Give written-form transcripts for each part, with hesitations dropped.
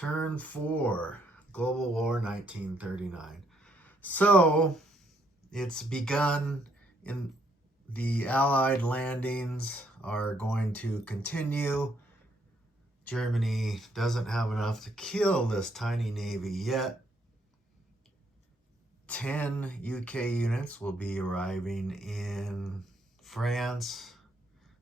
Turn 4, Global War 1939. So, it's begun, and the Allied landings are going to continue. Germany doesn't have enough to kill this tiny navy yet. 10 UK units will be arriving in France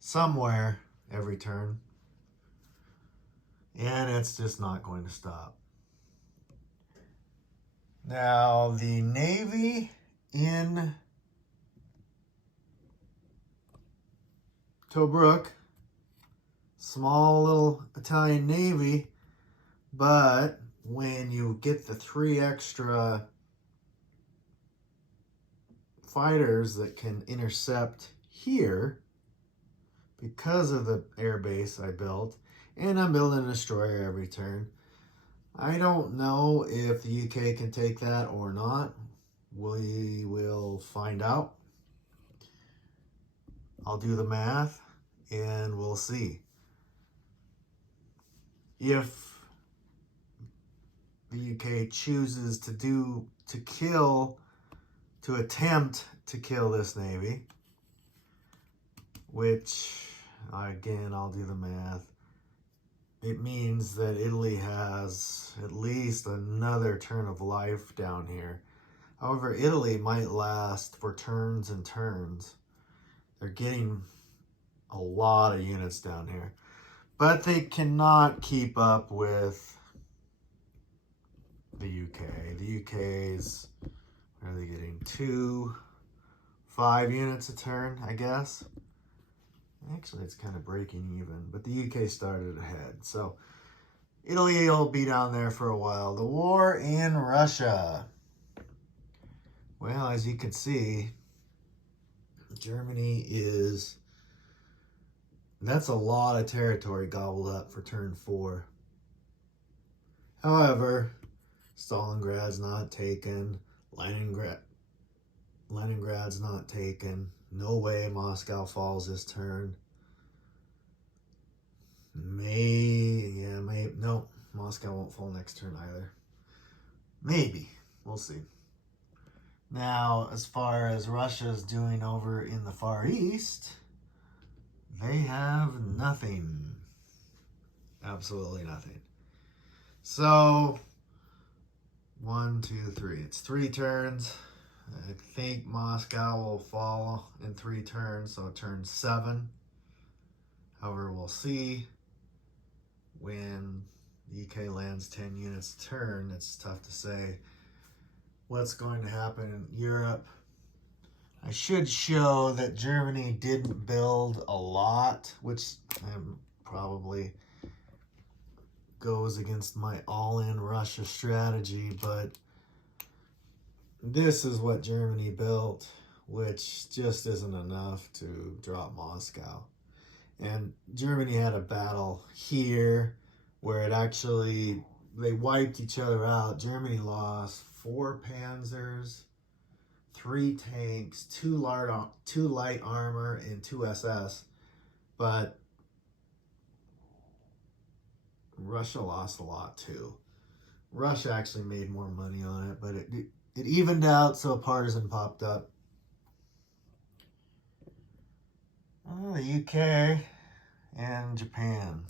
somewhere every turn. And it's just not going to stop. Now, the Navy in Tobruk, small little Italian Navy, but when you get the 3 extra fighters that can intercept here, because of the air base I built, and I'm building a destroyer every turn, I don't know if the UK can take that or not. We will find out. I'll do the math and we'll see. If the UK chooses to attempt to kill this navy, which again, I'll do the math. It means that Italy has at least another turn of life down here. However, Italy might last for turns and turns. They're getting a lot of units down here. But they cannot keep up with the UK. The UK's, what are they getting? 5 units a turn, I guess. Actually, it's kind of breaking even, but the UK started ahead. So Italy will be down there for a while. The war in Russia. Well, as you can see, Germany that's a lot of territory gobbled up for turn 4. However, Stalingrad's not taken. Leningrad's not taken. No way Moscow falls this turn. No, Moscow won't fall next turn either. Maybe. We'll see. Now, as far as Russia's doing over in the Far East, they have nothing. Absolutely nothing. So, 1, 2, 3. It's 3 turns. I think Moscow will fall in 3 turns, so turn 7. However, we'll see when the UK lands 10 units a turn. It's tough to say what's going to happen in Europe. I should show that Germany didn't build a lot, which probably goes against my all-in Russia strategy, but this is what Germany built, which just isn't enough to drop Moscow. And Germany had a battle here where they wiped each other out. Germany lost 4 panzers, 3 tanks, 2 light armor, and 2 SS. But Russia lost a lot too. Russia actually made more money on it, but it evened out, so a partisan popped up. The UK and Japan.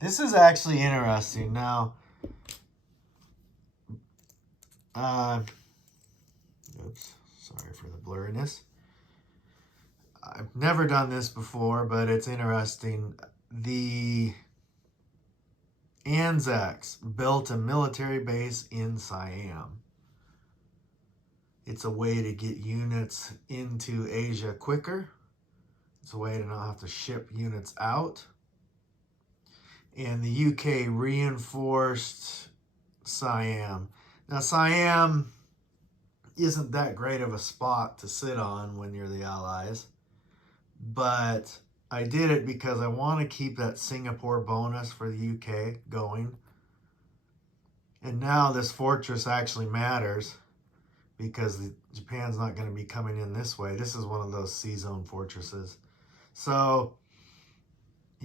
This is actually interesting. Now, oops, sorry for the blurriness. I've never done this before, but it's interesting. The Anzacs built a military base in Siam. It's a way to get units into Asia quicker. It's a way to not have to ship units out. And the UK reinforced Siam. Now, Siam isn't that great of a spot to sit on when you're the Allies, but I did it because I want to keep that Singapore bonus for the UK going. And now this fortress actually matters because Japan's not going to be coming in this way. This is one of those sea zone fortresses. So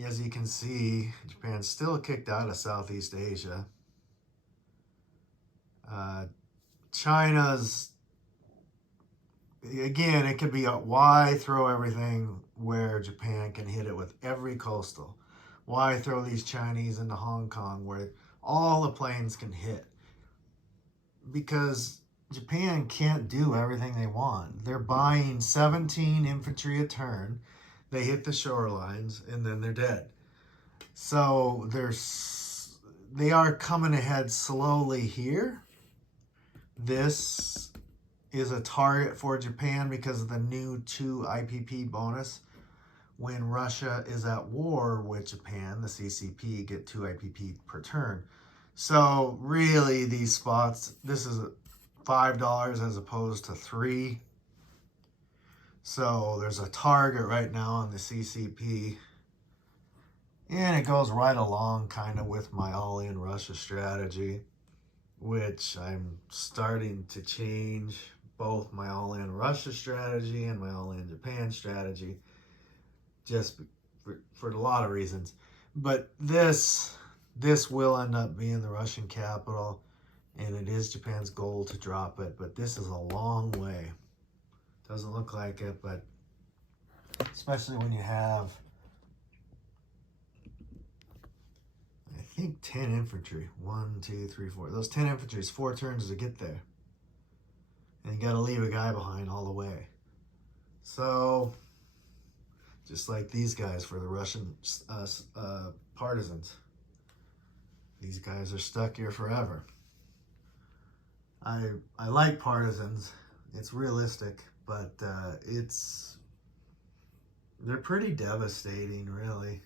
as you can see, Japan's still kicked out of Southeast Asia. China's, again, it could be why throw everything where Japan can hit it with every coastal? Why throw these Chinese into Hong Kong where all the planes can hit? Because Japan can't do everything they want. They're buying 17 infantry a turn. They hit the shorelines and then they're dead. So they are coming ahead slowly here. This is a target for Japan because of the new 2 IPP bonus. When Russia is at war with Japan, the CCP get 2 IPP per turn. So really these spots, this is $5 as opposed to $3. So there's a target right now on the CCP. And it goes right along kind of with my all-in Russia strategy, which I'm starting to change both my all-in Russia strategy and my all-in Japan strategy, just for a lot of reasons. But this will end up being the Russian capital, and it is Japan's goal to drop it, but this is a long way. Doesn't look like it, but especially when you have, I think, 10 infantry. 1, 2, 3, 4. Those 10 infantry is 4 turns to get there. And you got to leave a guy behind all the way. So, just like these guys for the Russian partisans. These guys are stuck here forever. I like partisans. It's realistic, but they're pretty devastating, really.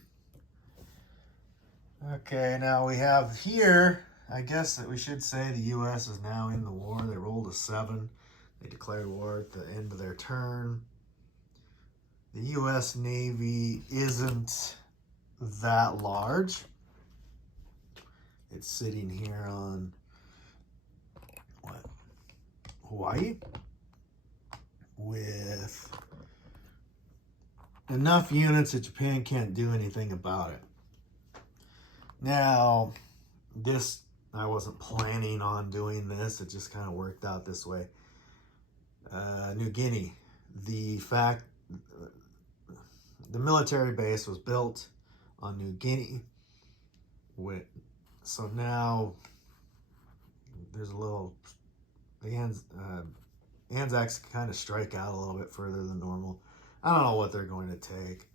Okay, now we have here, I guess that we should say the U.S. is now in the war. They rolled a 7. They declared war at the end of their turn. The U.S. Navy isn't that large. It's sitting here on, Hawaii, with enough units that Japan can't do anything about it. Now, I wasn't planning on doing this. It just kind of worked out this way. New Guinea, the military base was built on New Guinea. So now there's a little, the Anzacs kind of strike out a little bit further than normal. I don't know what they're going to take.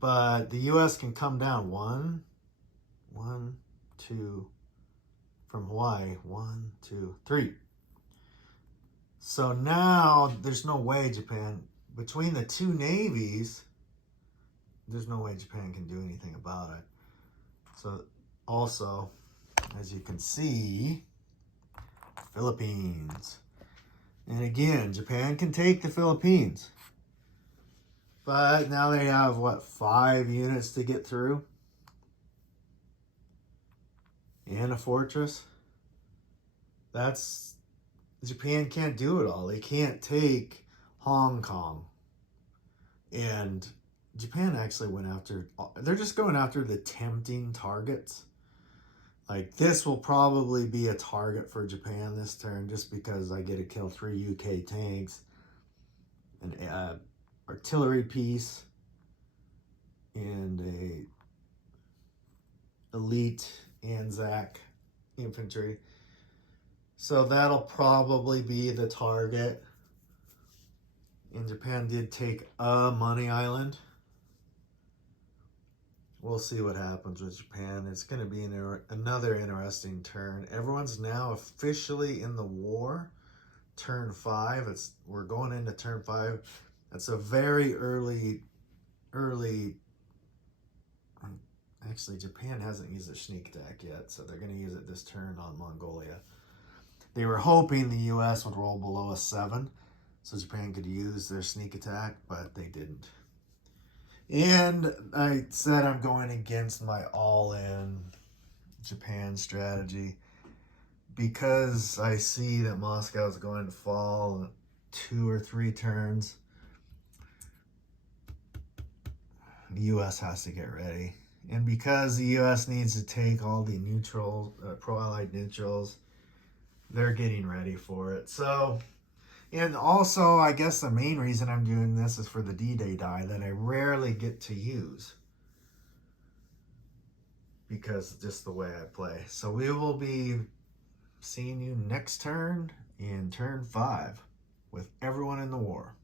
But the U.S. can come down 1, 2, from Hawaii, 1, 2, 3. So now there's no way Japan, between the 2 navies, there's no way Japan can do anything about it. So also, as you can see, Philippines. And again, Japan can take the Philippines. But now they have, 5 units to get through? And a fortress? Japan can't do it all. They can't take Hong Kong. And Japan actually they're just going after the tempting targets. Like, this will probably be a target for Japan this turn, just because I get to kill 3 UK tanks, an artillery piece, and a elite Anzac infantry. So that'll probably be the target. And Japan did take a money island. We'll see what happens with Japan. It's going to be another interesting turn. Everyone's now officially in the war. Turn 5. We're going into turn 5. That's a very early. Actually, Japan hasn't used their sneak attack yet, so they're going to use it this turn on Mongolia. They were hoping the U.S. would roll below a 7, so Japan could use their sneak attack, but they didn't. And I said I'm going against my all-in Japan strategy because I see that Moscow is going to fall 2 or 3 turns. the U.S. has to get ready. And because the U.S. needs to take all the neutral, pro-allied neutrals, they're getting ready for it. So, and also, I guess the main reason I'm doing this is for the D-Day die that I rarely get to use. Because just the way I play. So we will be seeing you next turn in turn 5 with everyone in the war.